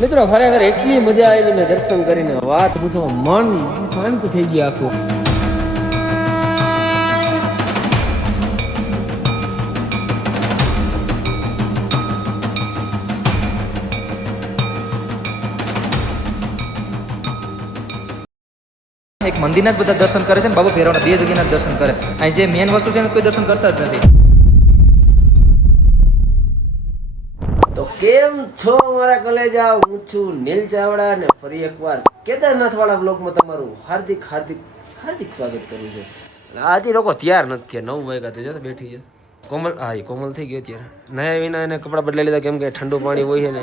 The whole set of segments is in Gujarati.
મિત્રો ખરેખર એટલી મજા આવી ને દર્શન કરીને વાત પૂછો, મન શાંત થઈ ગયું આખું. એક મંદિરના જ બધા દર્શન કરે છે ને બાબા ભૈરવના 2 જગ્યાના દર્શન કરે. અહીં જે મેન વસ્તુ છે ને કોઈ દર્શન કરતા જ નથી. તો કેમ છો અમારા કલેજા, હું છું નીલ ચાવડા અને ફરી એકવાર કેદારનાથ વાળા બ્લોગમાં તમારું હાર્દિક હાર્દિક હાર્દિક સ્વાગત કરું છું. આજે લોકો તૈયાર નથી થયા, 9 વાગ્યા તો જો બેઠી છે કોમલ. હા એ કોમલ થઈ ગયો ત્યારે નયા વિના એને કપડાં બદલાઈ લીધા, કેમ કે ઠંડુ પાણી હોય છે ને.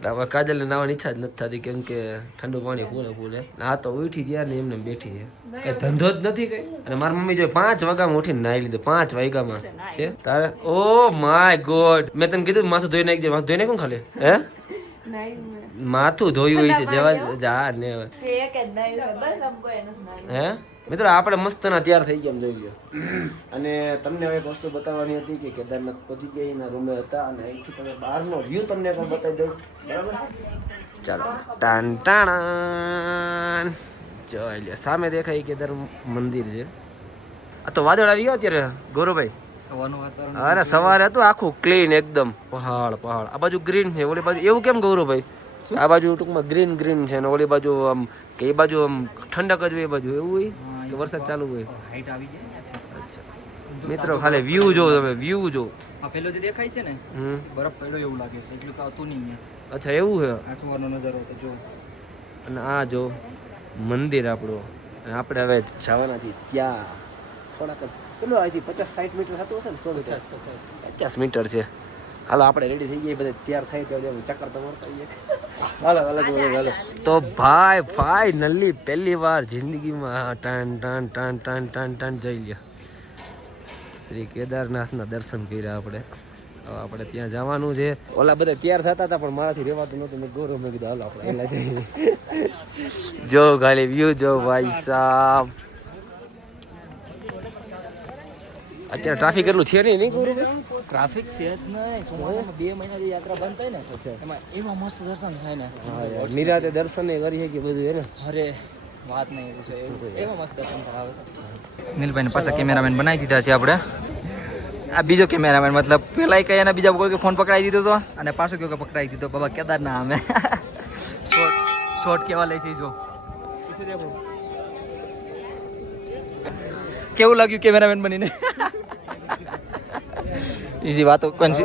હવે કાજલને નાવાની ઈચ્છા જ નથી થતી, કેમ કે ઠંડુ પાણી ફૂલે. આ તો ઉઠી ગયા ને એમને બેઠી છે, કઈ ધંધો જ નથી કઈ. અને મારી મમ્મી જો 5 વાગ્યામાં ઉઠીને નાઈ લીધું. 5 વાગ્યામાં છે તારે. ઓ માય ગોડ, મેં તને કીધું માથું ધોઈ નાખજે. માથું ધોઈ નાખું ખાલી હે માથું ધોયું હોય છે જેવા જા ને હે. મિત્રો આપણે મસ્ત ના તૈયાર થઈ ગયા જોઈ લો. અને તમને હવે એક વસ્તુ બતાવવાની હતી કે કેદારનાથ પહોંચી ગયા એના રૂમે હતા, અને અહીંથી તમે બહારનો વ્યૂ તમને પણ બતાવી દઉં, બરાબર? ચાલો ટાણ ટાણ જોઈ લે, સામે દેખાય કેદાર મંદિર છે. આ તો વાદળ આવી ગયો અત્યારે ગૌરવભાઈ. સવારનું વાતાવરણ અરે સવારે હતું આખું ક્લીન એકદમ, પહાડ પહાડ. આ બાજુ ગ્રીન છે, ઓલી બાજુ એવું કેમ ગૌરવભાઈ? આ બાજુ ટૂંકમાં ગ્રીન ગ્રીન છે ને ઓલી બાજુ આમ કે એ બાજુ આમ ઠંડક જ હોય, એ બાજુ એવું હોય કે વરસાદ ચાલુ હોય. હાઈટ આવી જાય. અચ્છા મિત્રો ખાલી વ્યૂ જો, તમે વ્યૂ જો. આ પેલો જે દેખાય છે ને બરફ પડ્યો એવું લાગે છે, એટલું કાતું નહીં. અચ્છા એવું છે. આ સવારનો નજારો તો જો. અને આ જો મંદિર આપણું. અને આપણે હવે જવાના છીએ ત્યાં થોડાક જ, કેટલું અહીંથી 50-60 મીટર થતું હશે ને? 50 મીટર છે. હાલો આપણે રેડી થઈ ગયા, બધા તૈયાર થાય તો ચક્કર તો મારતા આવીએ. હાલો અલગ હાલો. તો ભાઈ ફાઇનલી પહેલી વાર જિંદગીમાં ટાન ટાન ટાન ટાન ટાન ટાન જઈ ગયા. શ્રી કેદારનાથના દર્શન કર્યા આપણે. હવે આપણે ત્યાં જવાનું છે. ઓલા બધા તૈયાર થતા હતા પણ મારાથી રહેવાતું નહોતું. મેં ગૌરવ મેં કીધું હાલો આપણે એલા જઈએ. જો ખાલી વ્યૂ જો ભાઈ સાહેબ. અત્યારે ટ્રાફિક એટલું છે નહીં ગૌરવભાઈ? ટ્રાફિક છે જ નહીં. સોમવારમાં 2 મહિનાથી યાત્રા બંધ થાય ને એમાં એવા મસ્ત દર્શન થાય ને. હા યાર, નિરાતે દર્શન કરી શકીએ બધું હે ને. અરે વાત નહીં છે, એવા મસ્ત દર્શન થાય. નીલભાઈને પાછા કેમેરામેન બનાવી દીધા છે આપણે. આ બીજો કેમેરામેન, મતલબ પેલા કઈ એના બીજા કોઈ ફોન પકડાઈ દીધો હતો અને પાછો કયો કે પકડાઈ દીધો. બાબા કેદારના અમે શોર્ટ કેવા લઈ છે જો. કેવું લાગ્યું કેમેરામેન બનીને? ઈઝી વાતો કોણ છે?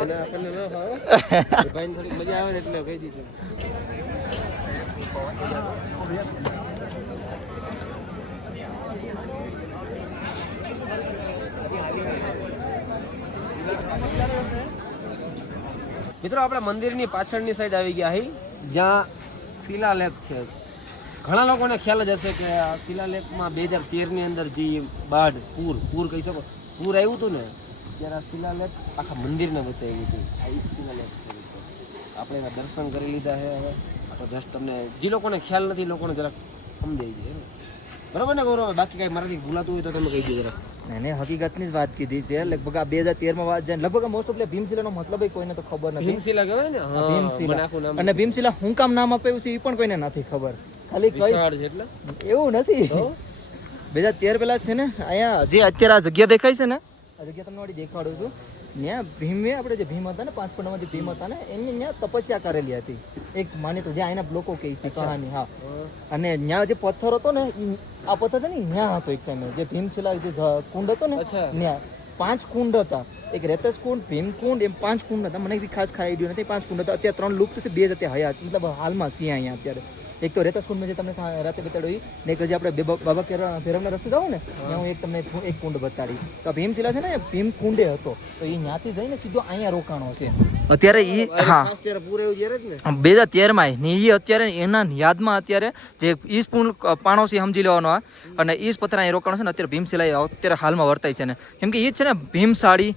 મજા આવે ને એટલે કહી દીધું. મિત્રો આપણે મંદિરની પાછળની સાઈડ આવી ગયા હી, જ્યાં શિલાલેખ છે. ઘણા લોકોને ખ્યાલ જ હશે કે આ શિલાલેખમાં 2013ની અંદર જે બાઢ પૂર કહી શકો, પૂર આવ્યું હતું ને, ત્યારે આ શિલાલેખ આખા મંદિરને બચાવ્યું હતું. આ એક શિલાલેખ છે. આપણે એના દર્શન કરી લીધા છે. હવે આ તો જસ્ટ તમને જે લોકોને ખ્યાલ નથી, લોકોને જરાક સમજાઈ જાય બરાબર ને ગૌરવ? બાકી કાંઈ મારાથી ભૂલાતું હોય તો તમે કહી દો જરાક. એને હકીકતની જ વાત કીધી છે. લગભગ આ 2013માં વાત જાય. લગભગ મોસ્ટ ઓફ ભીમશિલાનો મતલબ કોઈને તો ખબર નથી. ભીમશિલા કહેવાય ને? હા, ભીમશિલા. અને ભીમશિલા હું કામ નામ આપ્યું છે એ પણ કોઈને નથી ખબર. ખાલી વિશાળ છે એટલે એવું નથી. 2013 પેલા છે ને અહીંયા જે અત્યારે આ જગ્યા દેખાય છે ને, આ જગ્યા તમને વાળી દેખાડું છું. ત્યાં ભીમે આપણે જે ભીમ હતા ને, 5 પંડામાંથી ભીમ હતા ને, એમની ત્યાં તપસ્યા કરેલી હતી. એક માનીતું જે અહીંના લોકો કહે છે કહાની. હા. અને ત્યાં જે પથ્થર હતો ને, આ પથ્થર છે ને ત્યાં હતો એક ટાઈમે જે ભીમશિલા જે કુંડ હતો ને, ત્યાં 5 કુંડ હતા. એક રેતસ કુંડ, ભીમ કુંડ, એમ 5 કુંડ હતા. મને બી ખાસ ખ્યાલ નથી. 5 કુંડ હતા. અત્યારે 3 લુપ્ત છે, 2 જ અત્યારે હયાત, મતલબ હાલમાં છે અહીંયા અત્યારે. એક તો રેતસ કુંડમાં જે તમને રાતે બતાડ્યું, ને એક જે આપણે બાબા ભૈરવના રસ્તે જાવ ને, ત્યાં હું એક તમને એક કુંડ બતાડી. તો ભીમશિલા છે ને, ભીમ કુંડે હતો. તો એ ત્યાંથી જઈને સીધો અહીંયા રોકાણો છે અત્યારે. એ હા 2013માં ને એ અત્યારે એના યાદમાં અત્યારે જે ઈસ પુલ પાણો છે સમજી લેવાનો. અને ઈસ પથ્થર અહીં રોકાણો છે ને, અત્યારે ભીમશિલા અત્યારે હાલમાં વર્તાય છે ને, કેમ કે એ જ છે ને ભીમશાળી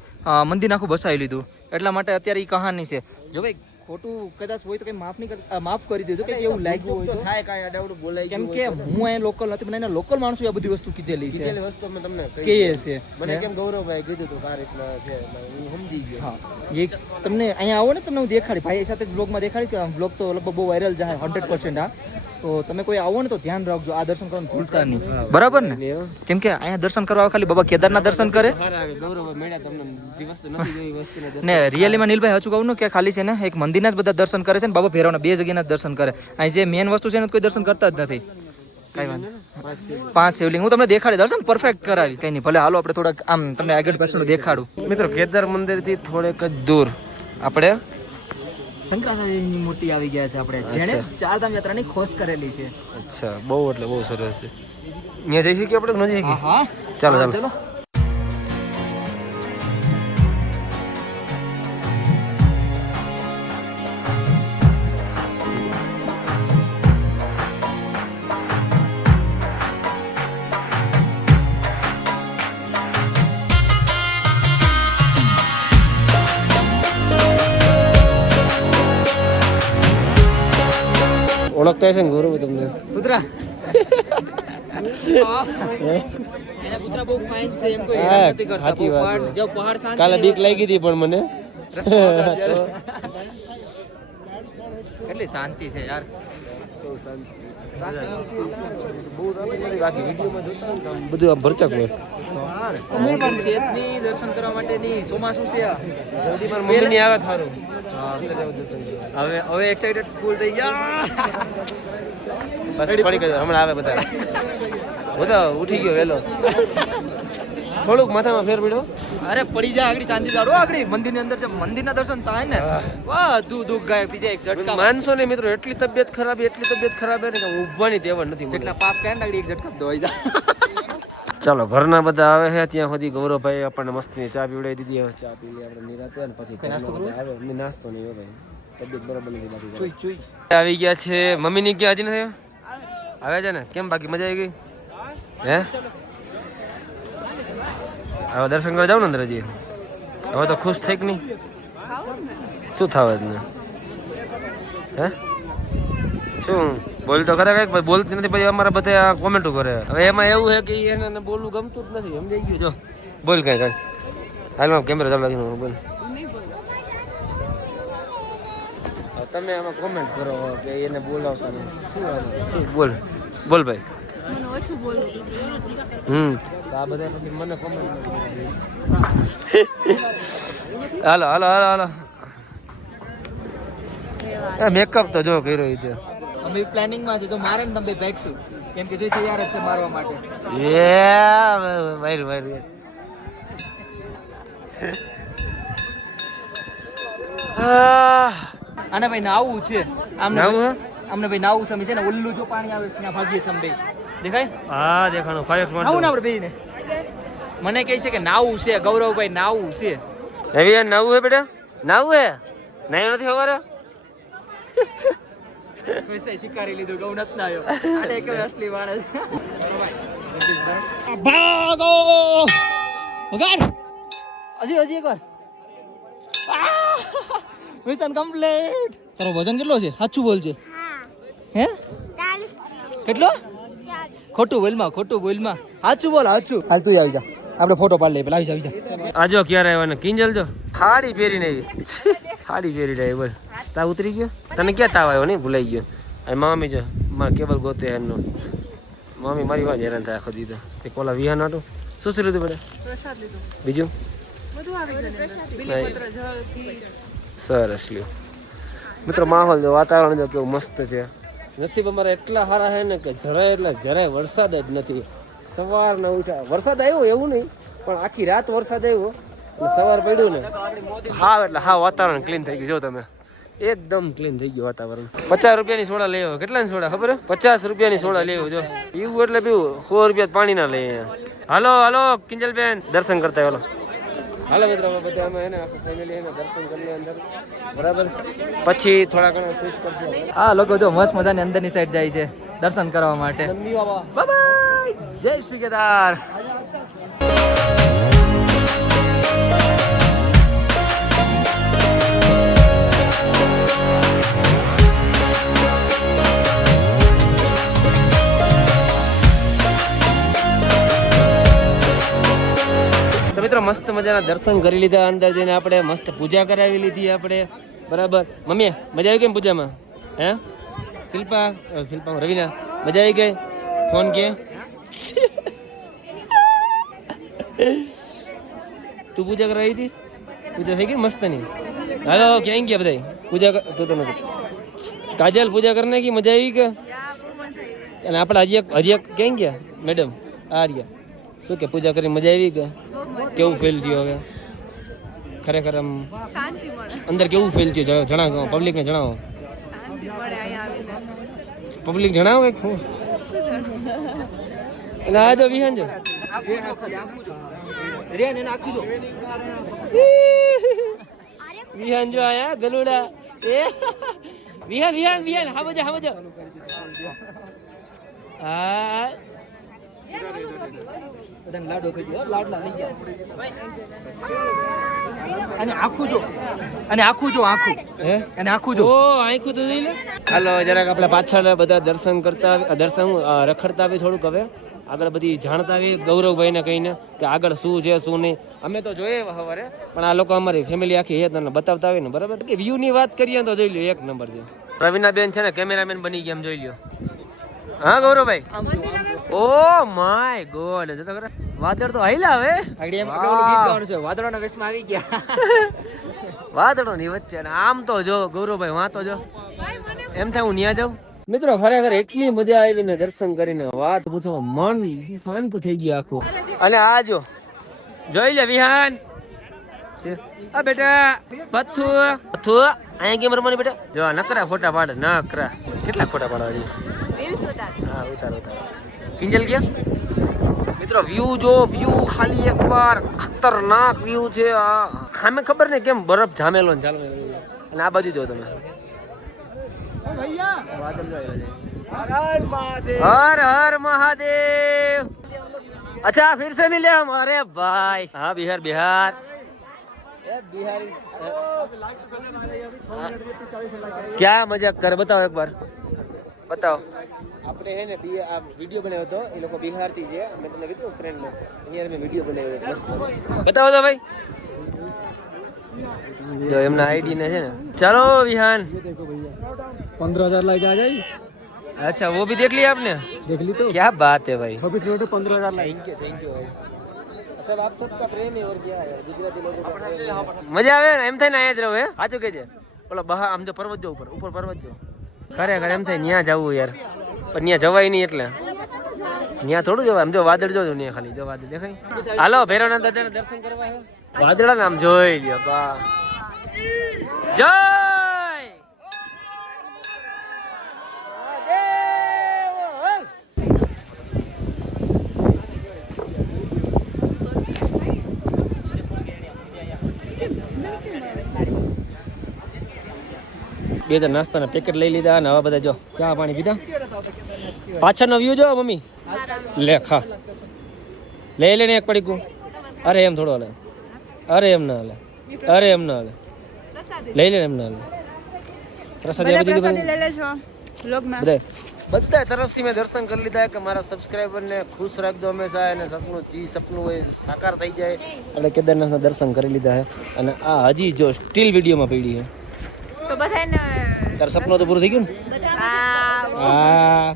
મંદિર આખું બસાવી લીધું. એટલા માટે અત્યારે એ કહાની છે. જો ભાઈ ખોટું કદાચ હોય તો કઈ માફ કરી દેજો કે એવું લાગ્યું હોય તો થાય કાંઈ આડાવડું બોલાઈ કેમ કે હું અહીંયા લોકલ નથી, મને એના લોકલ માણસો આ બધી વસ્તુ કીધેલી છે, વસ્તુ મેં તમને કહીએ છે. મને કેમ ગૌરવભાઈ કીધું હતું આ રીતના છે હું સમજી ગયો. હા એ તમને અહીંયા આવો ને તમને હું દેખાડી, ભાઈ સાથે બ્લોગમાં દેખાડી કે બ્લોગ તો લગભગ બહુ વાયરલ જાય 100%. હા તો તમે કોઈ આવો ને તો ધ્યાન રાખજો, આ દર્શન કરવાનું ભૂલતા નહીં, બરાબર ને? કેમ કે અહીંયા દર્શન કરવા આવે ખાલી બાબા કેદારના દર્શન કરે ને. રિયલીમાં નીલભાઈ હજુ કહું ને કે ખાલી છે ને એક મંદિરના જ બધા દર્શન કરે છે ને બાબા ભેરવના 2 જગ્યાના જ દર્શન કરે. અહીં જે મેન વસ્તુ છે ને કોઈ દર્શન કરતા જ નથી. કઈ વાંધો 5 શિવલિંગ હું તમને દેખાડી, દર્શન પરફેક્ટ કરાવી. કઈ નહીં, ભલે હાલો આપણે થોડાક આમ તમને આગળ પાછળ દેખાડું. મિત્રો કેદાર મંદિરથી થોડેક જ દૂર આપણે શંકરાચાર્યની મૂર્તિ આવી ગયા છે આપણે, જેણે ચારધામ યાત્રાની ખોજ કરેલી છે. અચ્છા, બહુ એટલે બહુ સરસ છે. અહીંયા જઈ શકીએ આપણે નજીક? હા ચાલો ચાલો. ઓળખતા હશે ને ગૌરવ તમને? કૂતરા એના કૂતરા બહુ ફાઇન છે, એમ કોઈ હા, નથી કરતા. સાચી વાત પહાડ છે. જો પહાડ શાંત કાલે છે, બીક લાગી હતી પણ મને રસ્તામાં હતા ત્યારે. કેટલી શાંતિ છે યાર. બધું આમ ભરચક હોય. અમે પણ ચેતની દર્શન કરવા માટેની ચોમાસું છે આ. મમ્મીની આવે થારું. હવે એક્સાઇટેડ ફૂલ થઈ ગયા. બસ થોડીક જ હમણાં આવે બધા. બધા ઉઠી ગયો વહેલો. થોડુંક માથામાં ફેર પડ્યો. અરે પડી જાય આગળ શાંતિ જાડો આગળ મંદિરની અંદર છે, મંદિરના દર્શન થાય ને વાહ દુઃખ ગાય બીજા એક ઝટકા માનસો ને મિત્રો, એટલી તબિયત ખરાબ ને કે ઊભવાની તેવડ નથી. જેટલા પાપ કરે ને આગળ એક ઝટકા ધોઈ જાય. ચાલો, ઘરના બધા આવે છે ત્યાં સુધી ગૌરવભાઈ આપણને મસ્તીની ચા પીવડાવી દીધી. હવે ચા પી લે આપણે નિરાતે ને પછી નાસ્તો આવે. અમે નાસ્તો નહીં હો ભાઈ, તબિયત બરાબર નથી બાકી. ચુઈ ચુઈ આવી ગયા છે મમ્મીની ક્યાં હજી નથી આવ્યા છે ને? કેમ બાકી મજા આવી ગઈ હે? હવે દર્શન કરવા જાવ ને અંદર હજી? હવે તો ખુશ થઈ કે નહીં? શું થાવ જ ને? હે શું બોલ તો ખરા કઈક? ભાઈ બોલતી નથી પછી અમારા બધા કોમેન્ટો કરે. હવે એમાં એવું છે કે એને બોલવું ગમતું જ નથી. સમજાઈ ગયું? જો બોલ કઈ કઈ હાલમાં કેમેરા ચાલુ રાખીને બોલ. તમે આમાં કોમેન્ટ કરો કે એને બોલાવતા નહીં. શું બોલ બોલ ભાઈ. આ બધા પછી મને કોમેન્ટ હાલો હાલો હાલો હાલો. મેકઅપ તો જો કર્યો છે. અમે પ્લાનિંગ માં છે તો મારે ને તમે ભાગશું કેમ કે જોઈ તૈયાર જ છે મારવા માટે. એ વાયર વાયર આને ભાઈ નાવું છે, આમને નાવું હે? આમને ભાઈ નાવું સમી છે ને ઓલ્લું જો પાણી આવે ત્યાં ભાગીએ સમ બે દેખાય. હા દેખાણું. નાવું ને આપણે બેયને. મને કહે છે કે નાવું છે ગૌરવભાઈ, નાવું છે. એવી યાર નાવું હે બેટા? નાવું હે? નહીં નથી ખબર? સોયસે શિકારી લીધું ગૌ નત ના આવ્યો. આડે એક અસલી માણસ. ભાગો વગાડ હજી હજી એકવાર. Mission complete. તારો વજન કેટલો છે? સાચું બોલજે. હે કેટલો? ખોટું બોલમાં, ખોટું બોલમાં. સાચું બોલ, સાચું. હાલ તું આવી જા, આપણે ફોટો પાડી લઈએ. પેલા આવી જા. આજો ક્યારે આવ્યા ને કિંજલ જો ખાડી પહેરીને આવી. ખાડી પહેરીને આવી. બોલ તાવ ઉતરી ગયો? તને ક્યાં તાવ આવ્યો? નહીં ભૂલાઈ ગયો. અને મામી જો મારા કેબલ ગોતે એનો. મમ્મી મારી વાત હેરાન થાય આખો દીધો. તે કોલા વિહાન હતું. શું શું લીધું બેટા? પ્રસાદ લીધું. બીજું બધું આવી ગયું. સરસ લ્યો મિત્રો. માહોલ જો, વાતાવરણ જો કેવું મસ્ત છે. નસીબ અમારા એટલા સારા છે ને કે જરાય વરસાદ જ નથી. સવારના ઉઠ્યા વરસાદ આવ્યો એવું નહીં, પણ આખી રાત વરસાદ આવ્યો અને સવાર પડ્યું ને હા એટલે હા વાતાવરણ ક્લીન થઈ ગયું. જો તમે એકદમ ક્લીન થઈ ગયું વાતાવરણ. 50 રૂપિયાની સોડા લઈ આવ્યો. કેટલાની સોડા ખબર? 50 રૂપિયાની સોડા લઈ આવ્યો. જો પીવું એટલે પીવું. 100 રૂપિયા પાણી ના લઈએ. હાલો હાલો કિંજલબેન દર્શન કરતા હાલો. હાલો મિત્રો અમે બધા અમે એને આખું ફેમિલી એને દર્શન કરી લે અંદર બરાબર. પછી થોડા ઘણા શૂટ કરશું. હા લોકો જો મસ્ત મજાની અંદરની સાઈડ જાય છે દર્શન કરવા માટે. Bye bye. જય શ્રી કેદાર. મિત્રો મસ્ત મજાના દર્શન કરી લીધા. અંદર જઈને આપણે મસ્ત પૂજા કરાવી લીધી આપણે, બરાબર. મમ્મી મજા આવી ગઈ પૂજામાં? હે શિલ્પા રવિના મજા આવી ગઈ? ફોન કે તું પૂજા કરાવી હતી? પૂજા થઈ ગઈ મસ્ત ની? હાલો ક્યાં ગયા બધા પૂજા? તો તમે કાજલ પૂજા કરને કી મજા આવી કે? અને આપણે હજી એક ક્યાં ગયા મેડમ? આ રહ્યા. શું કે પૂજા કરી મજા આવી કે? કેવું ફીલ થયું હવે ખરેખર? આમ અંદર કેવું ફીલ થયું જણાવો, પબ્લિકને જણાવો. પબ્લિક જણાવો કે હું અને આ જો વિહાન જો વિહાન જો આયા ગલુડા એ વિહાન હા મજા હા અને આખું જો આખું તો જોઈ લે. હાલો જરાક આપણે પાછળ બધા દર્શન રખડતા આવી થોડુંક. હવે આગળ બધી જાણતા આવી ગૌરવભાઈને કહીને કે આગળ શું છે શું નહીં. અમે તો જોઈએ સવારે, પણ આ લોકો અમારી ફેમિલી આખી એ તમને બતાવતા હોય ને, બરાબર. કે વ્યૂ ની વાત કરીએ તો જોઈ લો એક નંબર છે. પ્રવીણા બેન છે ને કેમેરામેન બની ગયા, એમ જોઈ લ્યો. હા ગૌરવભાઈ, ઓ માય ગોડ, જો તો ખરા વાદળ તો આઈલા હવે. આગળ એમ આપણે ઓલું ગીત ગાવાનું છે, વાદળોના વેશમાં આવી ગયા. વાદળો ની વચ્ચે આમ તો જો ગૌરવભાઈ વાં તો જો એમ થાય હું ન્યા જાઉં. મિત્રો ખરેખર એટલી મજા આવી ને દર્શન કરીને વાત પૂછો, મન શાંત થઈ ગયું આખું. અને આ જો જોઈ લે વિહાન આ બેટા પથ્થુ અહીંયા કેમ રમવાની બેટા? જો નકરા ફોટા પાડે, નકરા. કેટલા ફોટા પાડવા છે? હા ઉતાર. કિંજલ ગયા મિત્રો. વ્યૂ જો, વ્યૂ ખાલી એકવાર ખતરનાક વ્યૂ છે. સામે ખબર ને કેમ બરફ જામેલો ને ચાલુ. અને આ બાજુ જો તમે, हर हर महादेव. अच्छा फिर से मिले हम. अरे भाई हाँ बिहार क्या मजाक कर, बताओ एक बार बताओ. આપણે હે ને આ વિડિયો બનાવ્યો હતો, એ લોકો બિહાર થી છે. મેં તમને કીધું ફ્રેન્ડ ને અહીંયા મેં વિડિયો બનાવ્યો મસ્ત. બતાવો તો ભાઈ, जो एमना आईडी ने है ना. चलो विहान 15,000 लाइक आ गई. अच्छा वो भी देख लिया आपने? देख ली तो क्या बात है भाई. 26 मिनट में 15,000 लाइक. थैंक यू भाई. सब आप सबका प्रेम है और क्या है गुजराती लोगों का मजा આવે ને. એમ થાય ને આયા જ રહો. હે સાચું કે છે ઓલો બહાર આમ જો પર્વત જો ઉપર પર્વત જો. ખરેખર એમ થાય ન્યા જવું યાર, પણ ન્યા જવાય નહીં. એટલે ન્યા થોડું જવાય. આમ જો વાદળ જોજો ને ખાલી, જો વાદળ દેખાય. હાલો ભૈરવનાથ દાદાના દર્શન કરવા હે. વાદળા નામ જોઈ લ્યો. બા જય બે હજાર નાસ્તાના પેકેટ લઈ લીધા અને હવે બધા જો ચા પાણી પીધા. પાછળનો વ્યૂ જો મમ્મી. લે ખા, લઈ લે ને એક પડીકું. અરે એમ થોડો હાલે, અરે એમ ના હાલે, અરે એમ ના હાલે. લઈ લે એમ ના હાલે. પ્રસાદી બધા તરફથી મેં દર્શન કરી લીધા કે મારા સબસ્ક્રાઈબરને ખુશ રાખજો હંમેશા. અને સપનું હોય સાકાર થઈ જાય. એટલે કેદારનાથના દર્શન કરી લીધા છે. અને આ હજી જો સ્ટીલ વિડીયોમાં પડી છે. તો બધાને તારું સપનું તો પૂરું થઈ ગયું ને? હા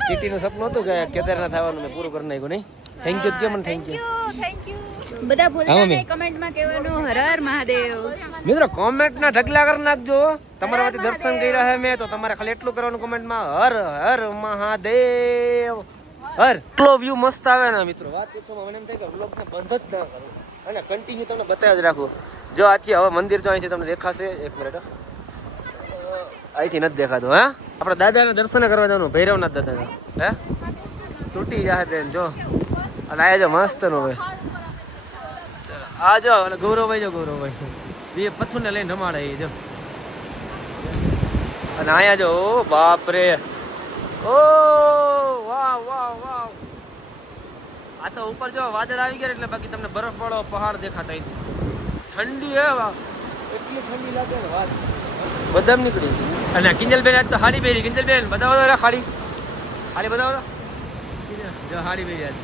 ટીટીનું સપનું હતું કે કેદારનાથ આવવાનું, મેં પૂરું કરી નાખ્યું. નહીં થેન્ક યુ કે મને થેન્ક યુ બધા ભૂલતા નહીં કમેન્ટમાં કહેવાનું હર હર મહાદેવ. મિત્રો કોમેન્ટના ઢગલા કરી નાખજો. તમારા વચ્ચે દર્શન કર્યા છે મેં, તો તમારે ખાલી એટલું કરવાનું કોમેન્ટમાં હર હર મહાદેવ હર. એટલો વ્યૂ મસ્ત આવે ને મિત્રો, વાત પૂછવામાં મને એમ થાય કે વ્લોગને બંધ જ ના કરું અને કન્ટિન્યુ તમને બતાવી જ રાખું. જો આથી હવે મંદિર જો અહીંથી તમને દેખાશે. એક મિનિટ, અહીંથી નથી દેખાતું. હા આપણે દાદાના દર્શન કરવા જવાનું, ભૈરવનાથ દાદાના. હે તૂટી જાય બેન જો. અને આ જો મસ્ત નો ભાઈ. આ જો ગૌરવભાઈ જો, ગૌરવભાઈ બે પથ્થુને લઈને રમાડે એ જો. અને અહીંયા જો ઓ બાપ રે, ઓ વાહ વાહ વાહ. આ તો ઉપર જો વાદળ આવી ગયા એટલે બાકી તમને બરફ વાળો પહાડ દેખાતા. ઠંડી હે, એટલી ઠંડી લાગે ને વાત બધા નીકળી. અને કિંજલબેન આજ તો હાડી પહેરી. કિંજલબેન બતાવો તો હાડી બતાવો તો. જો હાડી પહેરી આજ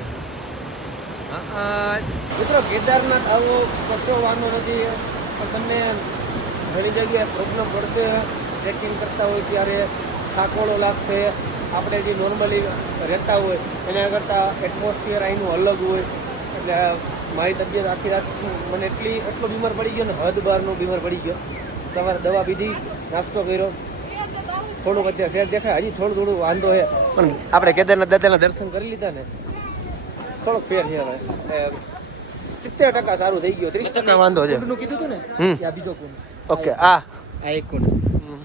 મિત્રો કેદારનાથ આવો કશો વાંધો નથી, પણ તમને ઘણી જગ્યાએ પ્રોબ્લેમ પડશે. ટ્રેકિંગ કરતા હોય ત્યારે થાકોડો લાગશે. આપણે જે નોર્મલી રહેતા હોય એના કરતાં એટમોસ્ફિયર અહીંનું અલગ હોય. એટલે મારી તબિયત આખી રાત મને એટલો બીમાર પડી ગયો ને, હદ બહારનો બીમાર પડી ગયો. સવારે દવા પીધી, નાસ્તો કર્યો, થોડુંક અત્યારે ફેર દેખાય. હજી થોડું વાંધો છે, પણ આપણે કેદારનાથ દાદાના દર્શન કરી લીધા ને, થોડોક ફેર છે. હવે 70% સારું થઈ ગયું, 30% વાંધો છે. કુંડનું કીધું હતું ને કે આ બીજો કુંડ. ઓકે, આ એક કુંડ,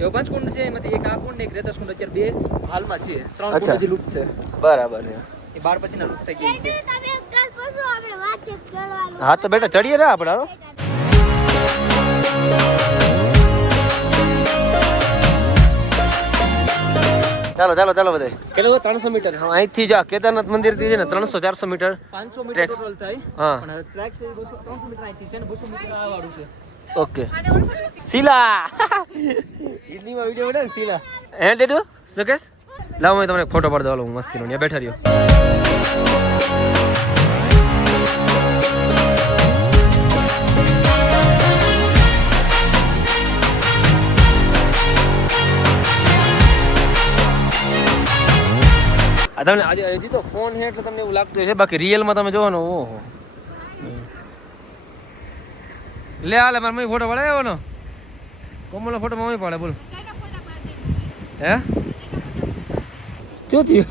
એવો 5 કુંડ છે. એમાંથી એક આ કુંડ ને એક રેતસ કુંડ અત્યારે 2 હાલમાં છે. 3 કુંડ હજી લુપ્ત છે. બરાબર છે. એ 12 પછીના લુપ્ત થઈ ગઈ છે. હા તો બેટા ચડીએ રે આપણે. હાલો ચાલો બધા. કેટલું 300 મીટર અહીંથી જો કેદારનાથ મંદિર થી છે ને 300-400 મીટર, 500 મીટર ટોટલ થાય. હા, પણ ટ્રેક છે 300 મીટર અહીંથી છે ને 200 મીટર આ વાળું છે. ઓકે. શીલા હિન્દીમાં વિડિયો બનાવ શીલા. હે ડેડુ સુકેશ, લાવો હું તમને ફોટો પાડી દઉં. હું મસ્તીનો ત્યાં બેઠા રહ્યો. તમને આજે હજી તો ફોન છે એટલે તમને એવું લાગતું હશે, બાકી રિયલમાં તમે જોવો ને, ઓહો લે હાલે મારા મમ્મી ફોટો પાડે આવ્યો ને, કોમલનો ફોટો મમ્મી પાડે. બોલો હે શું થયું?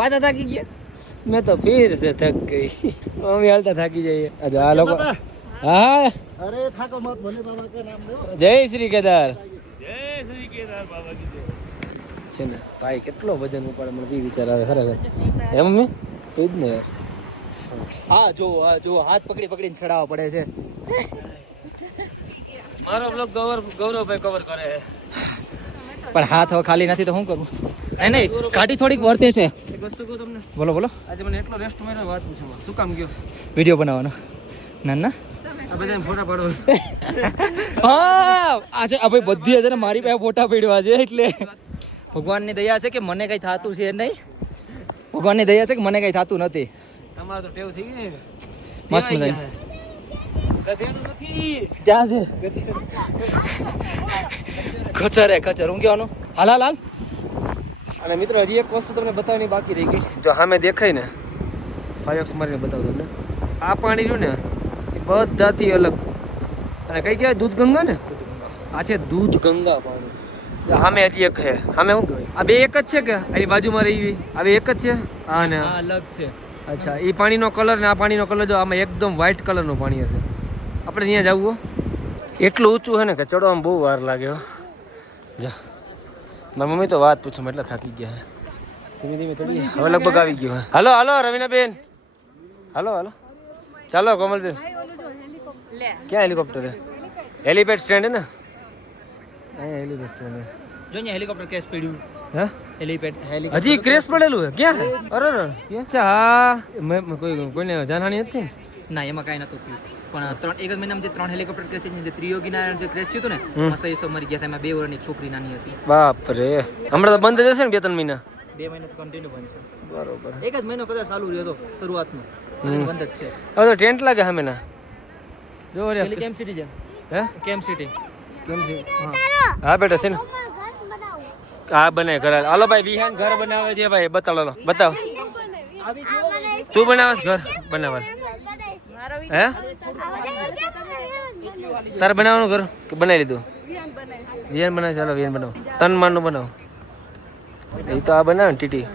પાછા થાકી ગયા? મેં તો ફીર છે થક ગઈ. મમ્મી હાલતા થાકી જઈએ. આ લોકો હા અરે થાકો મત ભલે બાબા કે નામ લો. જય શ્રી કેદાર. જય શ્રી કેદાર બાબા કી જય. છે ને ભાઈ કેટલો વજન ઉપાડે, મને બી વિચાર આવે ખરેખર. હે મમ્મી? એ જ ને યાર. હા જો હાથ પકડીને ચડાવવા પડે છે. મારો બ્લોગ ગૌરવભાઈ કવર કરે છે, પણ હાથ હવે ખાલી નથી તો શું કરું? નહીં કાઢી થોડીક વર્તે છે. એક વસ્તુ કહું તમને. બોલો. આજે મને એટલો રેસ્ટ મળ્યો, વાત પૂછો. શું કામ ગયો? વિડીયો બનાવવાનો. ના આ બધા ફોટા પાડવા. હા આજે ભાઈ બધી છે ને મારી પાસે ફોટા પડ્યા છે. એટલે ભગવાનની દયા છે કે મને કઈ થતું છે નહીં. ભગવાનની દયા છે કે મને કઈ થતું નથી. તમારે તો ટેવ થઈ ગઈ ને. મસ્ત મજા. ગધેડું નથી. ક્યાં છે? ખચર હું કહેવાનું. હાલ. અને મિત્રો હજી એક વસ્તુ તમને બતાવવાની બાકી રહી ગઈ. જો સામે દેખાય ને, 5x મારીને બતાવું તમને. આ પાણી રહ્યું ને એ બધાથી અલગ. અને કઈ કહેવાય? દૂધ ગંગા ને. આ છે દૂધ ગંગા પાણી. સામે હજી એક છે. સામે શું કહેવાય? આ બે એક જ છે કે આની બાજુમાં રહી? આ બે એક જ છે. હા ને અલગ છે. અચ્છા, એ પાણીનો કલર ને આ પાણીનો કલર જો આમાં એકદમ વ્હાઈટ કલરનું પાણી હશે. આપણે ત્યાં જવું એટલું ઊંચું છે ને કે ચડવામાં બહુ વાર લાગે. જા મારી મમ્મી તો વાત પૂછો, એટલા થાકી ગયા છે. ધીમે ચડીએ. હવે લગભગ આવી ગયો. હાલો રવીનાબેન, હાલો ચાલો કોમલબેન. ક્યાં હેલિકોપ્ટર હે? હેલિપેડ સ્ટેન્ડ હે ને? અહીંયા હેલિપેડ સ્ટેન્ડ હે. જો ને હેલિકોપ્ટર કેસ પડ્યું. હે હેલિપેડ હજી ક્રેશ પડેલું હે? ક્યાં? અરે અચ્છા હા, કોઈને જાનહાની નથી? ના એમાં કાંઈ નતું થયું. પણ એક જ મહિનામાં જે 3 હેલિકોપ્ટર ક્રેશ છે, જે ત્રિયોગીના જે ક્રેશ થયું હતું ને, એમાં 600 મરી ગયા હતા. એમાં 2 વર્ષની છોકરી નાની હતી. બાપ રે, હમણાં તો બંધ જશે ને 2-3 મહિના? 2 મહિના તો કન્ટિન્યુ બંધ છે. બરોબર. એક જ મહિનો કદાચ ચાલુ રહ્યો હતો શરૂઆતનો, બંધ જ છે. હવે તો ટેન્ટ લાગે સામે ના. જો કેમ સિટી છે. હે કેમ સિટી હા બેટા છે ને. હા બને ઘર. હાલો ભાઈ, વિહાન ઘર બનાવે છે ભાઈ. બતાવ. તું બનાવસ ઘર બનાવવાનું? હે તારે બનાવવાનું ઘર કે બનાવી લીધું? વિહાન બનાવે. ચાલો વિહાન બનાવો. 3 માળનું બનાવો. એ તો આ બનાવે ને ટીટી.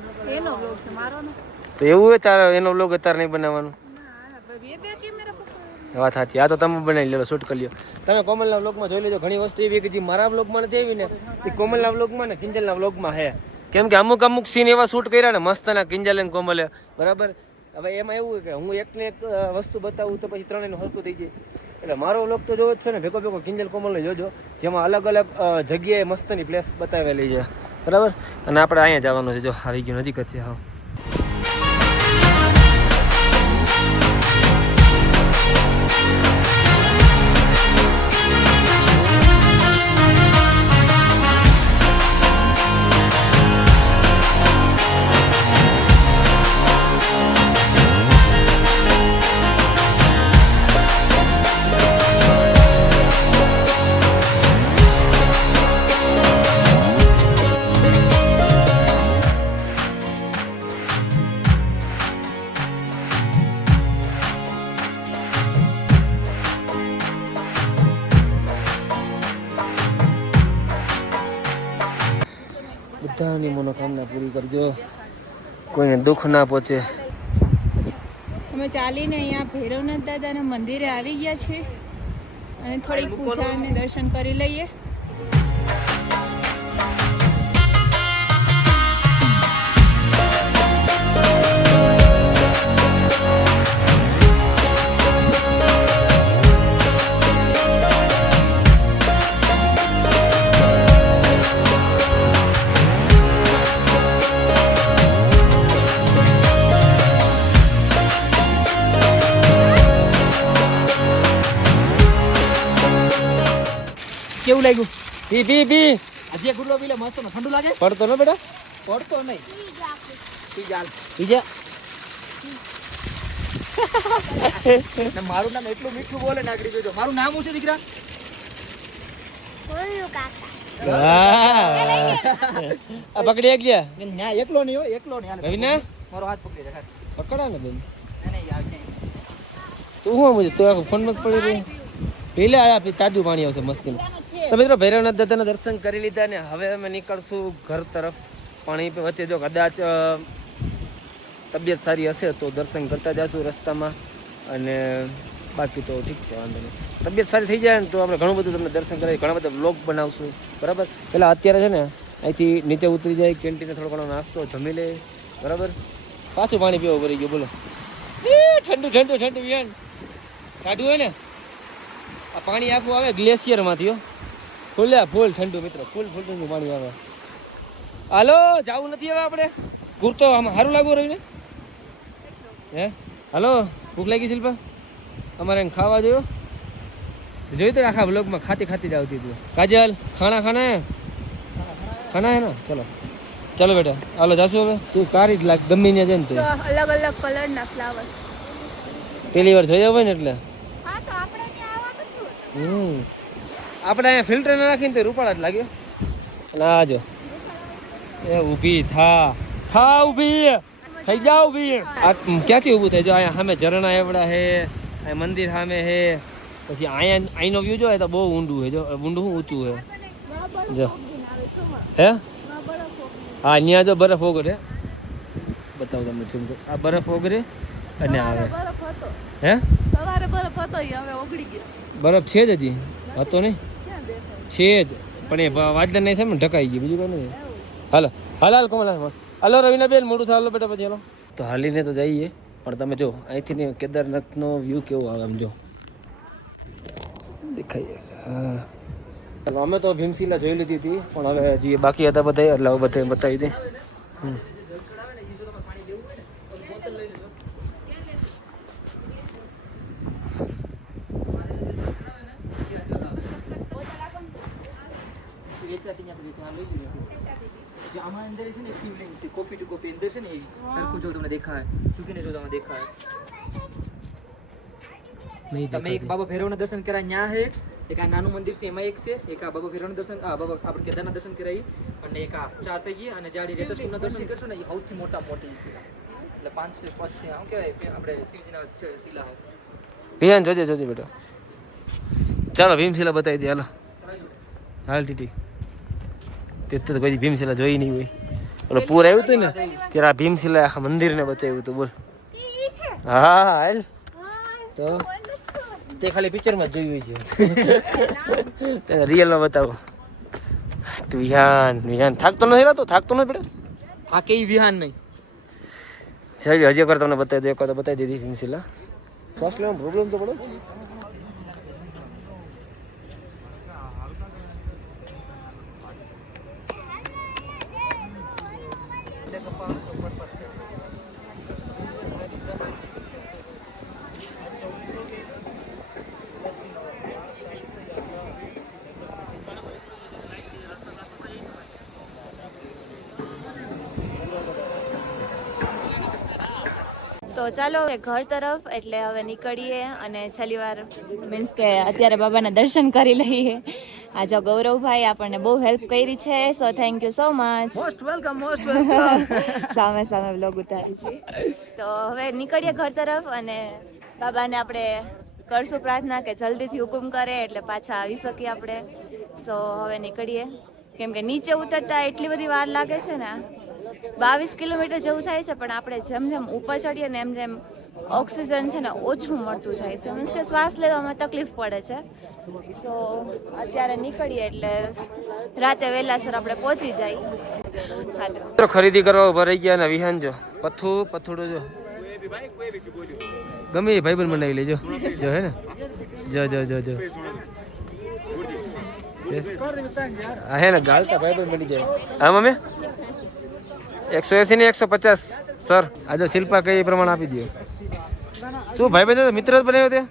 તો એવું હોય તારે એનો બ્લોગ અત્યારે નહીં બનાવવાનું? વાત સાચી. આ તો તમે બનાવી લો, શૂટ કરી લો. તમે કોમલના વ્લોગમાં જોઈ લેજો. ઘણી વસ્તુ એવી કે જે મારા વ્લોગમાં નથી આવી ને, એ કોમલના વ્લોગમાં ને કિંજલના વ્લોગમાં હે. કેમ કે અમુક સીન એવા શૂટ કર્યા ને મસ્ત ના, કિંજલ અને કોમલે. બરાબર. હવે એમાં એવું કે હું એકને એક વસ્તુ બતાવું તો પછી ત્રણેયનું હરખું થઈ જાય. એટલે મારો વ્લોગ તો જોવો જ છે ને, ભેગો કિંજલ કોમલને જોજો, જેમાં અલગ અલગ જગ્યાએ મસ્તની પ્લેસ બતાવેલી છે. બરાબર. અને આપણે અહીંયા જવાનું છે. જો આવી ગયું, નજીક જ છે. હા બધાની મનોકામના પૂરી કરજો, કોઈને દુઃખ ના પહોંચે. અમે ચાલીને અહીંયા ભૈરવનાથ દાદાના મંદિરે આવી ગયા છીએ અને થોડી પૂજા અને દર્શન કરી લઈએ. કેવું લાગ્યું? પી પી પી. હજી એક ગુડલો પી લે, મસ્ત ઠંડુ લાગે? પડતો ને બેટા? પડતો નહીં. પી જા. બીજા ને મારું નામ એટલું મીઠું બોલે ને આગળ જોજો. મારું નામ શું છે દીકરા? આ પકડી એક ગયા ન્યા એકલો નહીં હો, એકલો નહીં. હાલે. રવિના મારો હાથ પકડી રાખ. પકડા ને બેન. નહીં યાર નહીં. તું શું મુજે તું આખો ફોન માં પડી રહી. પી લે, આ તાજું પાણી આવશે મસ્તીનું. તો મિત્રો ભૈરવનાથ દાદાના દર્શન કરી લીધા ને હવે અમે નીકળશું ઘર તરફ. પાણી વચ્ચે જો કદાચ તબિયત સારી હશે તો દર્શન કરતા જશું રસ્તામાં, અને બાકી તો ઠીક છે, વાંધો નહીં. તબિયત સારી થઈ જાય ને તો આપણે ઘણું બધું તમને દર્શન કરાવી, ઘણા બધા વ્લોગ બનાવશું, બરાબર. પેલા અત્યારે છે ને અહીંથી નીચે ઉતરી જાય, કેન્ટીને થોડો ઘણો નાસ્તો જમી લે, બરાબર. પાછું પાણી પીવું ભરી ગયું, બોલો. ઠંડુ ઠંડુ ઠંડુ વિયાન કાઢવું હોય ને, આ પાણી આખું આવે ગ્લેશિયરમાંથી હો, ફૂલ ઠંડુ મિત્રો, ફૂલ ઠંડુ પાણી આવે. હાલો જવું નથી હવે આપણે ઘૂરતો, આમાં સારું લાગવું રહ્યું ને? હે હાલો, ભૂખ લાગી શિલ્પા? અમારે એને ખાવા જોયો તો આખા બ્લોગમાં ખાતી જ આવતી હતી. કાજલ ખાના હે ને? ચલો બેટા હાલો જાશું હવે. તું કારી જ લાગ ગમી ને છે ને તું. અલગ અલગ કલરના ફ્લાવર્સ. પેલી વાર જોયા હોય ને એટલે. હા તો આપણે ત્યાં આવવાનું શું? આપણે અહીંયા ફિલ્ટર નાખીને તો રૂપાળા જ લાગ્યો. અને આ જો એ ઊભી થા ઊભી થઈ જાવ ઊભી. આ ક્યાંથી ઊભું થાય? જો અહીંયા સામે ઝરણા એવડા હે, અહીંયા મંદિર સામે હે, પછી અહીંયા અહીંનો વ્યૂ જો તો બહુ ઊંડું છે. જો ઊંડું શું ઊંચું છે જો. હે હા, ત્યાં જો બરફ ઓગળે, બતાવું તમને છું. આ બરફ ઓગળે અને આવે. હે સવારે બરફ હતો, હવે ઓગળી ગયો. બરફ છે જ હજી, હતો નહીં છે જ, પણ એ વાદળ નહીં સામે ઢકાઈ ગઈ, બીજું કંઈ નહીં. હાલો હાલ કોમલ હાલો રવિના બેન, મોડું થાય બેટા પછી. હાલો તો હાલીને તો જઈએ, પણ તમે જો અહીંથી કેદારનાથનો વ્યૂ કેવો આવે આમ જો દેખાય. હા ચાલો, અમે તો ભીમશિલા જોઈ લીધી હતી, પણ હવે હજી બાકી હતા બધા, એટલે હવે બધા બતાવી દે. આમાં અંદર છે ને એક શિવલિંગ છે, કોપી ટુ કોપી અંદર છે ને, એ હરખું જો તમને દેખાય, ચૂકીને જો તમને દેખાય. તમે એક બાબા ભૈરવના દર્શન કર્યા ન્યા હે, એક આ નાનું મંદિર છે એમાં એક છે, એક આ બાબા ભૈરવના દર્શન, આ બાબા આપણે કેદારના દર્શન કરાવી, અને એક આ 4 થઈ ગઈ, અને જાડી રેતસ્કુંડના દર્શન કરશો ને એ સૌથી મોટી શિલા, એટલે 5 છે શું કહેવાય આપણે શિવજીના શિલા હે. ભૈયા જોજે બેટા. ચાલો ભીમશિલા બતાવી દે. હાલો હાલ ટીટી. તે તો કોઈ ભીમશિલા જોઈ નહીં હોય. ઓલો પૂર આવ્યું હતું ને ત્યારે આ ભીમશિલા આખા મંદિરને બચાવ્યું હતું. બોલ. હા હાલ તો તે ખાલી પિક્ચરમાં જ જોયું છે, રિયલમાં બતાવો. વિહાન થાકતો નથી બેટા? હા કે વિહાન નહીં સાહેબ, હજી એકવાર તમને બતાવી દો. એક વાર તો બતાવી દીધી ભીમશિલા. શ્વાસ લેવાનો પ્રોબ્લેમ તો પડે. તો ચાલો હવે ઘર તરફ, એટલે હવે નીકળીએ અને છેલ્લી વાર મીન્સ કે અત્યારે બાબાના દર્શન કરી લઈએ. આ જો ગૌરવભાઈ આપણને બહુ હેલ્પ કરી છે, so thank you so much. Most welcome. સામે વ્લોગ ઉતારી છે. તો હવે નીકળીએ ઘર તરફ, અને બાબાને આપણે કરશું પ્રાર્થના કે જલ્દીથી હુકુમ કરે એટલે પાછા આવી શકીએ આપણે. સો હવે નીકળીએ. કેમ કે નીચે ઉતરતા એટલી બધી વાર લાગે છે ને, 22 કિલોમીટર જેવું થાય છે, પણ આપણે જેમ જેમ ઉપર ચડીએ ને એમ જેમ ઓક્સિજન છે ને ઓછું મળતું જાય છે, મીન્સ કે શ્વાસ લેવામાં તકલીફ પડે છે. સો અત્યારે નીકળીએ એટલે રાતે વહેલાસર આપણે પહોંચી જાય. હાલો મિત્રો ખરીદી કરવા ઉભા રહી ગયા ને વિહાન જો પથ્થુડો જો ગમે એ ભાઈ બનાવી લેજો જો હે ને જો હે ને ગાલતા ભાઈ બની જાય. હા મમ્મી 180 ને 150 સર આ જો શિલ્પા કઈ પ્રમાણે આપી દો. શું ભાઈ બંધ મિત્ર જ બનાવ્યો તે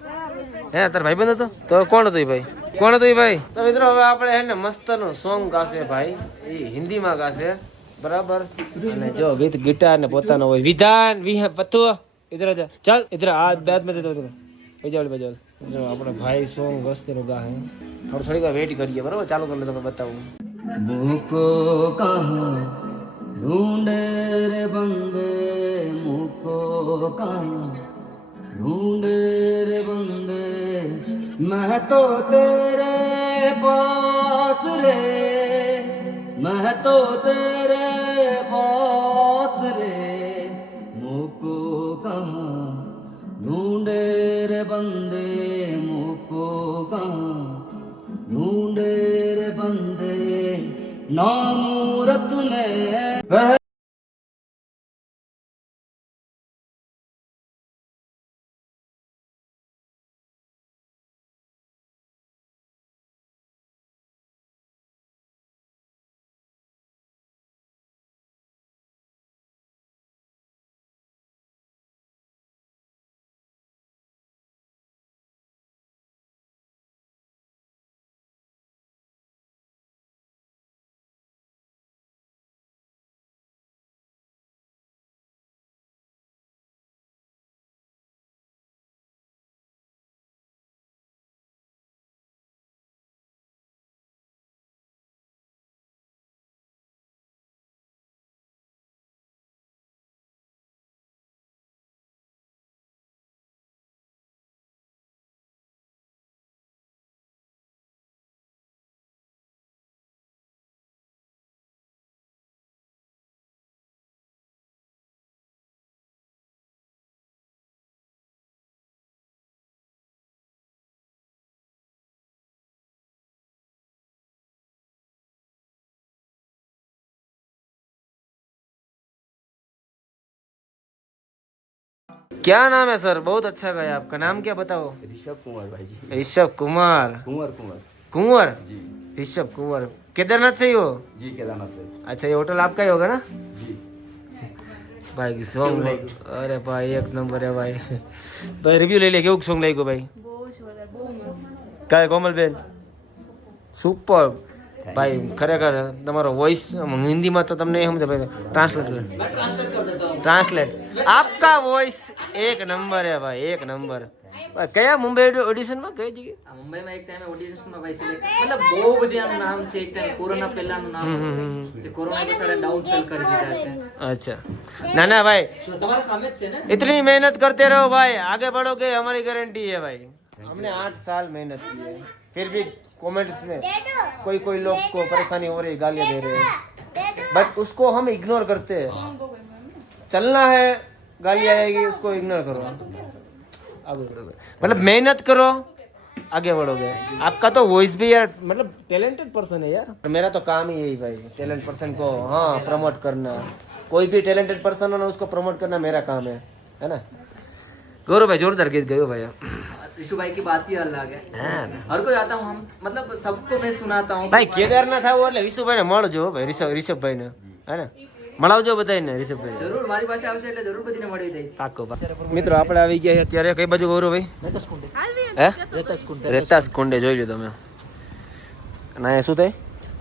હે તાર ભાઈ બંધ હતો તો કોણ હતો એ ભાઈ તો મિત્રો હવે આપણે હે ને મસ્ત નું સોંગ ગાશે ભાઈ, એ હિન્દીમાં ગાશે બરાબર, અને જો વિથ ગિટાર ને પોતાનો હોય વિધાન પત્તુ ઇધર જા ચાલ ઇધર આ બેટ में दे दो બજાવ જો આપણે ભાઈ સોંગ વસ્તીનું ગા હે થોડી વાર વેઇટ કરીએ બરાબર, ચાલુ કરી લે તમને બતાવું. मुझको कहाँ ढूंढे रे बंदे, मुझको कहाँ ढूंढे रे बंदे, मैं तो तेरे पास रे, मैं तो तेरे पास रे, मुझको कहाँ ढूंढे रे बंदे, मुझको कहाँ ढूंढे रे बंदे, नामूरत में वह क्या नाम है सर? बहुत अच्छा गाया. आपका नाम क्या बताओ? ऋषभ कुमार भाई जी. ऋषभ कुमार. कुंवर जी. ऋषभ कुंवर केदारनाथ से ही हो? जी केदारनाथ से. अच्छा ये होटल आपका ही होगा ना जी. भाई की सॉन्ग अरे भाई एक नंबर है भाई. भाई रिव्यू ले ले કેવું સોંગ લાગ્યું ભાઈ? બહુ જોરદાર, બહુ મસ્ત. કાય કોમલબેન સુપર ભાઈ, ખરેખર તમારો વોઇસ હિન્દીમાં તો તમને સમજે ભાઈ, ટ્રાન્સલેટ आपका वॉइस एक नंबर है भाई, एक नंबर. કયા મુંબઈ ઓડિશનમાં કઈ જગ્યાએ? મુંબઈમાં એક ટાઈમે ઓડિશનમાં ભાઈ સિલેક્ટ, મતલબ બહુ બધી આનું નામ છે. એક ટાઈમ કોરોના પહેલાનું નામ હતું, તે કોરોના પછી ડાઉન ફેલ કરી દીધા છે. अच्छा ना ना भाई તમારા સામે જ છે ને. इतनी मेहनत करते रहो भाई, आगे बढ़ोगे हमारी गारंटी है भाई. हमने 8 साल मेहनत की है, फिर भी कमेंट्स में कोई लोग को परेशानी हो रही, गालियां दे रहे हैं, बट उसको हम इग्नोर करते हैं. चलना है, गाली आएगी उसको इग्नोर करो, आगे बढ़ोगे. मतलब मेहनत करो आगे बढ़ोगे. आपका तो वॉइस भी यार मतलब टैलेंटेड पर्सन है यार. मेरा तो काम ही यही भाई, टैलेंट पर्सन को हाँ प्रमोट करना. कोई भी टैलेंटेड पर्सन हो ना, उसको प्रमोट करना मेरा काम है ना. गौरव भाई जोरदार गीत गयो भाई. ऋषु भाई की बात ही अलग है. हर कोई आता हूँ हम, मतलब सबको मैं सुनाता हूँ ભાઈ કેદારનાથ આવો એટલે વિશુભાઈ ને મળજો ભાઈ, રિષભભાઈ ને હે ને મળાવજો બધાને. રિષભભાઈ જરૂર મારી પાસે આવશે એટલે જરૂર બધીને મળી દઈશ. પાકો. મિત્રો આપણે આવી ગયા છે અત્યારે કઈ બાજુ ગૌરવભાઈ? હે રેતાસ કુંડે જોઈ લો તમે. અને અહીંયા શું થાય?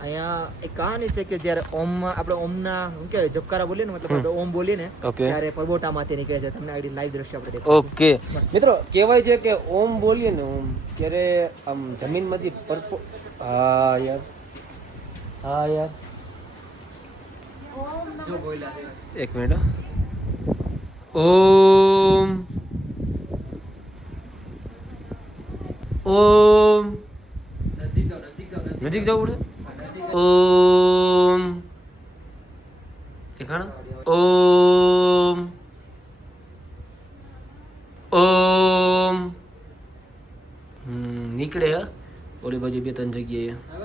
અહીંયા એક કહાની છે કે જ્યારે ઓમ આપણે ઓમના શું કહેવાય જપકારા બોલીએ ને, મતલબ આપણે ઓમ બોલીએ ને Okay. ત્યારે પરબોટામાંથી નીકળે છે. તમને આઈડી લાઈવ દ્રશ્ય આપણે દેખાડશું. ઓકે મિત્રો કહેવાય છે કે ઓમ બોલીએ ને ઓમ ત્યારે આમ જમીનમાંથી પરપો હા યાર જો બોલ્યા છે. એક મિનિટ. ઓમ ઓમ નજીક જાઓ, નજીક જાઓ, નજીક જવું પડશે. નજીક ઓમ દેખાણ ઓમ ઓમ નીકળે ઓલી બાજુ 2-3 જગ્યાએ